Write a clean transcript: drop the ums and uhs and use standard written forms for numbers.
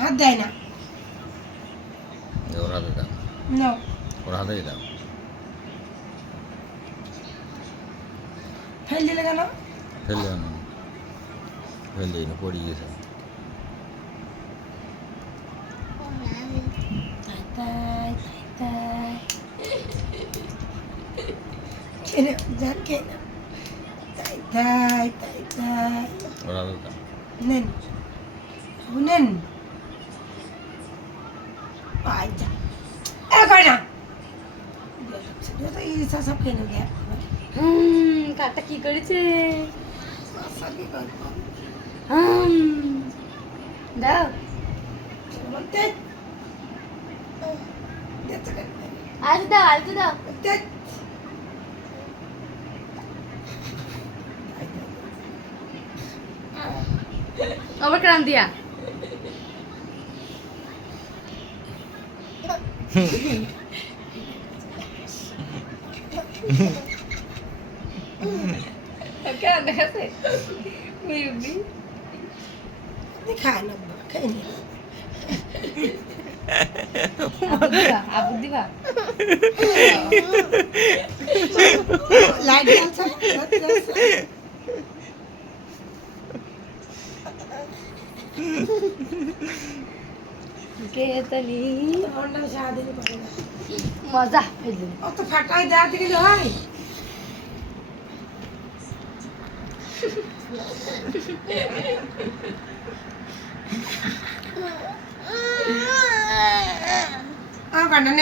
হাত দেয় না। ওর হাতে দাও, না ওর হাতেই দাও। ফেল দিলে কেন? ফেললে না, ফেললে না, পড়ে গেছে। তাই তাই তাই খেয়ে যান খেয়ে না। তাই তাই তাই তাই ওর হাতে দাও। নেন শুনেন পাই যা এ করে না সব খেয়ে নেবে। কাকটা কি করেছে? দাও বলতে আলু দাও, আলু দাও। আবার কান দিয়া কেন দেখাচ্ছে খায় না খাই নি আবু দিবা লাইট জ্বলছে কে তনি অন্য সারাদিন পারে না মজা ফেললি অত ফাটাই দেওয়া থেকে হয়। আমার কান্না নেই।